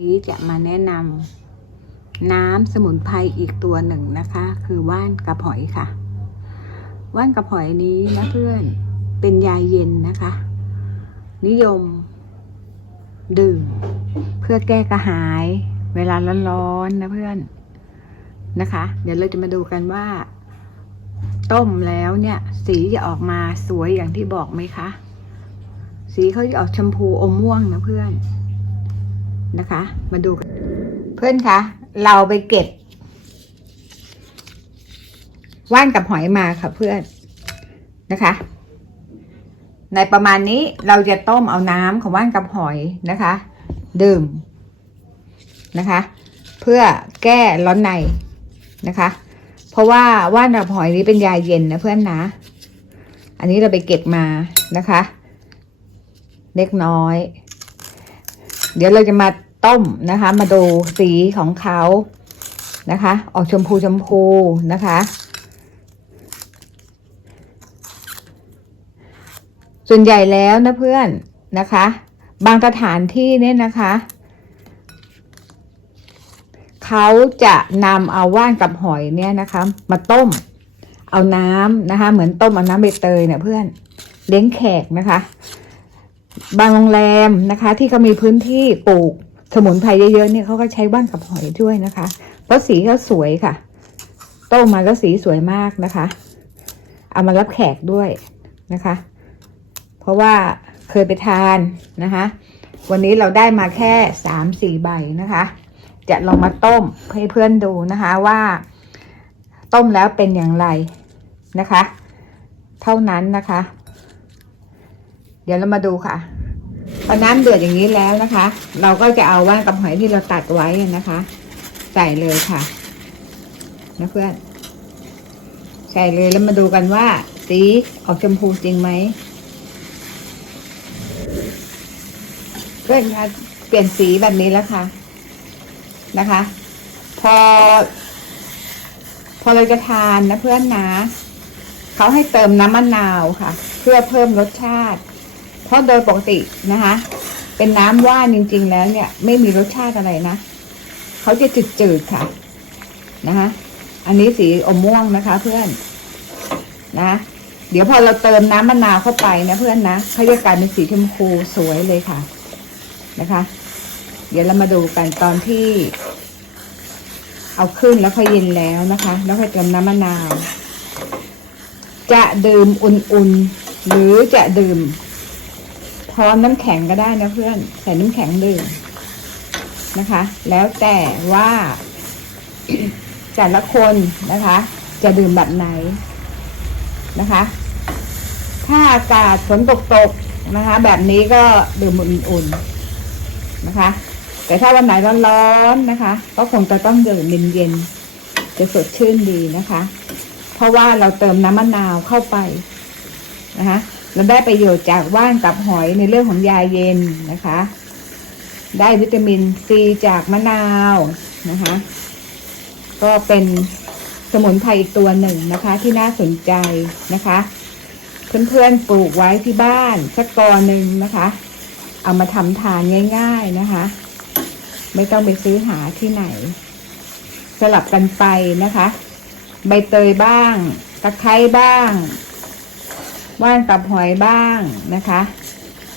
นี้จะมาแนะนำน้ำสมุนไพรอีกตัวหนึ่งนะคะ คือว่านกระหอยค่ะ ว่านกระหอยนี้นะเพื่อนเป็นยาเย็นนะคะ นิยม ดื่ม เพื่อแก้กระหาย เวลาร้อนๆนะเพื่อนนะคะ เดี๋ยวเราจะมาดูกันว่า ต้มแล้วเนี่ย สีจะออกมาสวยอย่างที่บอกไหมคะ สีเขาจะออกชมพูอมม่วงนะเพื่อน นะคะ มาดูกันเพื่อนคะเราไปเก็บ ว่านกับหอยมาค่ะเพื่อนนะคะ ในประมาณนี้เราจะต้มเอาน้ำของว่านกับหอยนะคะ ดื่มนะคะ เพื่อแก้ร้อนในนะคะ เพราะว่าว่านกับหอยนี้เป็นยาเย็นนะเพื่อนนะ อันนี้เราไปเก็บมานะคะ เล็กน้อย เดี๋ยวเราจะมาต้มนะคะ มาดูสีของเขานะคะ ออกชมพูชมพูนะคะ ส่วนใหญ่แล้วนะเพื่อนนะคะ บางสถานที่เนี่ยนะคะเขาจะนำเอาว่านกับหอยเนี่ยนะคะ มาต้ม เอาน้ำนะคะ เหมือนต้มเอาน้ำใบเตยเนี่ยเพื่อนเลี้ยงแขกนะคะ บางโรงแรมนะคะ ที่เขามีพื้นที่ปลูกสมุนไพรเยอะๆเนี่ยเขาก็ใช้ว่านกับหอยด้วยนะคะ เพราะสีเขาสวยค่ะ ต้มมาแล้วสีสวยมากนะคะ เอามารับแขกด้วยนะคะ เพราะว่าเคยไปทานนะคะ วันนี้เราได้มาแค่สามสี่ใบนะคะ จะลองมาต้มให้เพื่อนดูนะคะว่า ต้มแล้วเป็นอย่างไรนะคะ เท่านั้นนะคะ ดี๋ยวเรามาดูค่ะพอน้ำเดือดอย่างนี้แล้วนะคะ เราก็จะเอาว่านกับหอยที่เราตัดไว้นะคะ ใส่เลยค่ะนะเพื่อนใส่เลยแล้วมาดูกันว่า สีออกชมพูจริงไหมเพื่อนคะเปลี่ยนสีแบบนี้แล้วค่ะนะคะ พอ พอเราจะทานนะเพื่อนนะเขาให้เติมน้ำมะนาวค่ะ เพื่อเพิ่มรสชาติ เพราะโดยปกตินะคะ เป็นน้ำว่านจริง ๆ แล้วเนี่ย ไม่มีรสชาติอะไรนะเขาจะจืดๆค่ะนะคะอันนี้สีอมม่วงนะคะ เพื่อนนะเดี๋ยวพอเราเติมน้ำมะนาวเข้าไปนะเพื่อนนะเขาจะกลายเป็นสีชมพูสวยเลยค่ะนะคะ เดี๋ยวเรามาดูกันตอนที่ เอาขึ้นแล้วค่อยเย็นแล้วนะคะ แล้วค่อยเติมน้ำมะนาว จะดื่มอุ่นๆหรือจะดื่ม พร้อมน้ำแข็งก็ได้นะเพื่อน ใส่น้ำแข็งดื่มนะคะ แล้วแต่ว่าแต่ละคนนะคะ จะดื่มแบบไหนนะคะ ถ้าอากาศฝนตกตกๆนะคะ แบบนี้ก็ดื่มอุ่นๆนะคะ แต่ถ้าวันไหนร้อนๆนะคะ ก็คงจะต้องดื่มเย็นๆจะสดชื่นดีนะคะ เพราะว่าเราเติมน้ำมะนาวเข้าไปนะคะ เราได้ประโยชน์จากว่านกับหอยในเรื่องของยาเย็นนะคะ ได้วิตามินซีจากมะนาวนะคะ ก็เป็นสมุนไพรอีกตัวหนึ่งนะคะ ที่น่าสนใจนะคะเพื่อนๆปลูกไว้ที่บ้านสักกอหนึ่งนะคะ เอามาทำทานง่าย ๆนะคะ ไม่ต้องไปซื้อหาที่ไหน สลับกันไปนะคะ ใบเตยบ้างตะไคร้บ้าง ว่านกับหอยบ้างนะคะ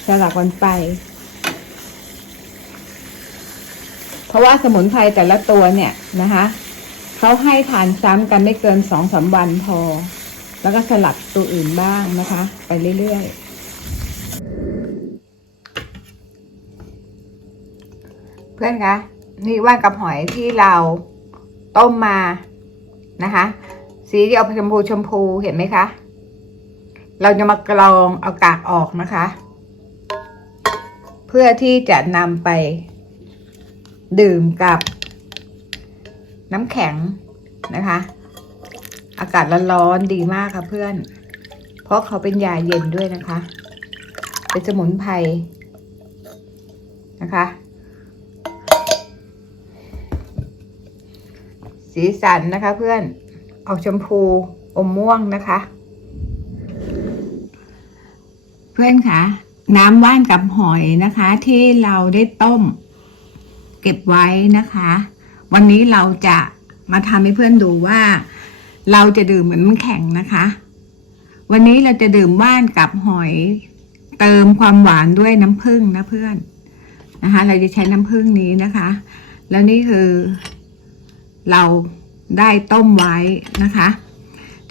สลับกันไป เพราะว่าสมุนไพรแต่ละตัวเนี่ยนะคะเขาให้ทานซ้ำกันไม่เกินสองสามวันพอ แล้วก็สลับตัวอื่นบ้างนะคะ ไปเรื่อยๆเพื่อนคะนี่ว่านกับหอยที่เราต้มมานะคะ สีที่ออกชมพูชมพูเห็นไหมคะ เราจะมากรองเอากากออกนะคะ เพื่อที่จะนำไป ดื่มกับ น้ำแข็งนะคะ อากาศร้อนๆดีมากค่ะเพื่อน เพราะเขาเป็นยาเย็นด้วยนะคะ เป็นสมุนไพรนะคะ สีสันนะคะเพื่อนออกชมพูอมม่วงนะคะ เพื่อนคะน้ำว่านกับหอยนะคะ ที่เราได้ต้ม เก็บไว้นะคะ วันนี้เราจะมาทำให้เพื่อนดูว่า เราจะดื่มเหมือนมันแข็งนะคะ วันนี้เราจะดื่มว่านกับหอย เติมความหวานด้วยน้ำผึ้งนะเพื่อนนะคะ เราจะใช้น้ำผึ้งนี้นะคะ แล้วนี่คือ เราได้ต้มไว้นะคะ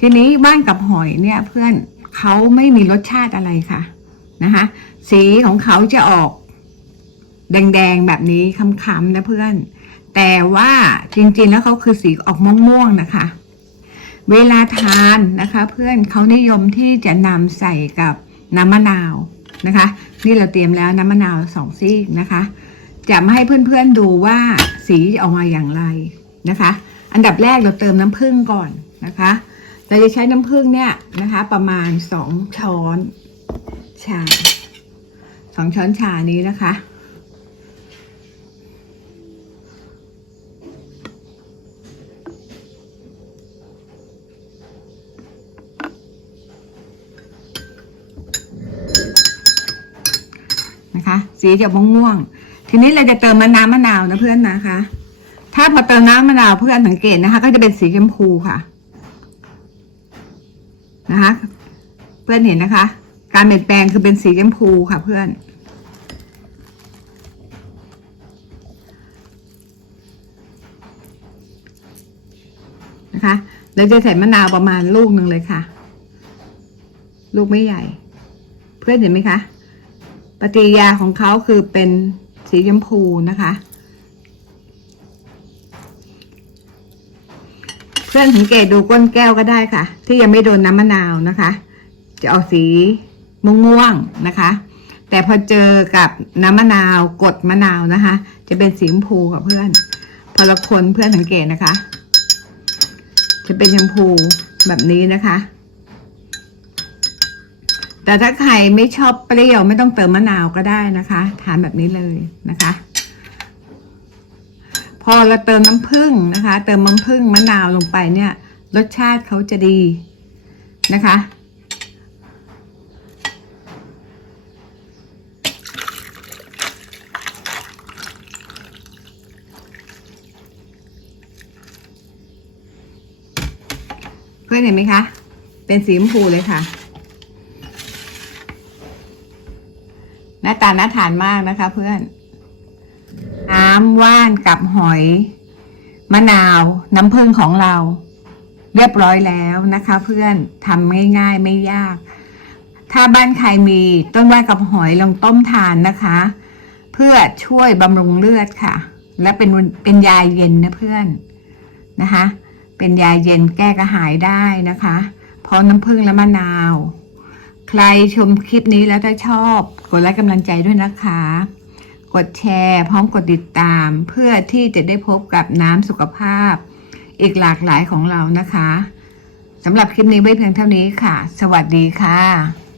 ทีนี้ว่านกับหอยเนี่ยเพื่อนเขาไม่มีรสชาติอะไรค่ะ นะคะสีของเขาจะออก แดงๆแบบนี้ค้ำๆนะเพื่อน แต่ว่าจริงๆแล้วเขาคือสีออกม่วงๆนะคะ เวลาทานนะคะ เพื่อนเขานิยมที่จะนำใส่กับน้ำมะนาวนะคะ นี่เราเตรียมแล้วน้ำมะนาวสองซีกนะคะ จะมาให้เพื่อนๆดูว่าสีจะออกมาอย่างไรนะคะ อันดับแรกเราเติมน้ำผึ้งก่อนนะคะ เราจะใช้น้ำผึ้งเนี่ยนะคะ ประมาณสองช้อน ชาสองช้อนชานี้นะคะ นะคะ สีจะม่วงๆทีนี้เราจะเติมมะน้ำมะนาวนะเพื่อนนะคะ ถ้าพอเติมน้ำมะนาวเพื่อนสังเกตนะคะ ก็จะเป็นสีชมพูค่ะ นะคะ เพื่อนเห็นนะคะ การเปลี่ยนแปลงคือเป็นสีชมพูค่ะเพื่อน นะคะเราจะใส่มะนาวประมาณลูกหนึ่งเลยค่ะ ลูกไม่ใหญ่ เพื่อนเห็นไหมคะปฏิกยาของเขาคือเป็นสีชมพูนะคะ เพื่อนสังเกตดูก้นแก้วก็ได้ค่ะ ที่ยังไม่โดนน้ำมะนาวนะคะ จะออกสี ม่วงๆนะคะ แต่พอเจอกับน้ำมะนาวกดมะนาวนะคะ จะเป็นสีชมพูค่ะเพื่อน พอเราคนเพื่อนสังเกตนะคะ จะเป็นชมพูแบบนี้นะคะ แต่ถ้าใครไม่ชอบเปรี้ยวไม่ต้องเติมมะนาวก็ได้นะคะ ทานแบบนี้เลยนะคะ พอเราเติมน้ำผึ้งนะคะ เติมน้ำผึ้งมะนาวลงไปเนี่ย รสชาติเขาจะดีนะคะ พื่อนเห็นไหมคะ เป็นสีชมพูเลยค่ะ หน้าตาน่าทานมากนะคะ เพื่อน น้ำว่านกับหอย มะนาว น้ำผึ้งของเรา เรียบร้อยแล้วนะคะ เพื่อนทำง่ายๆไม่ยาก ถ้าบ้านใครมีต้นว่านกับหอยลองต้มทานนะคะ เพื่อช่วยบำรุงเลือดค่ะ และเป็นเป็นยาเย็นนะเพื่อนนะคะ เป็นยาเย็นแก้กระหายได้นะคะเพราะน้ำผึ้งและมะนาว ใครชมคลิปนี้แล้วถ้าชอบ กดไลค์กำลังใจด้วยนะคะ กดแชร์ พร้อมกดติดตามเพื่อที่จะได้พบกับน้ำสุขภาพ อีกหลากหลายของเรานะคะสำหรับคลิปนี้ไว้เพียงเท่านี้ค่ะ สวัสดีค่ะ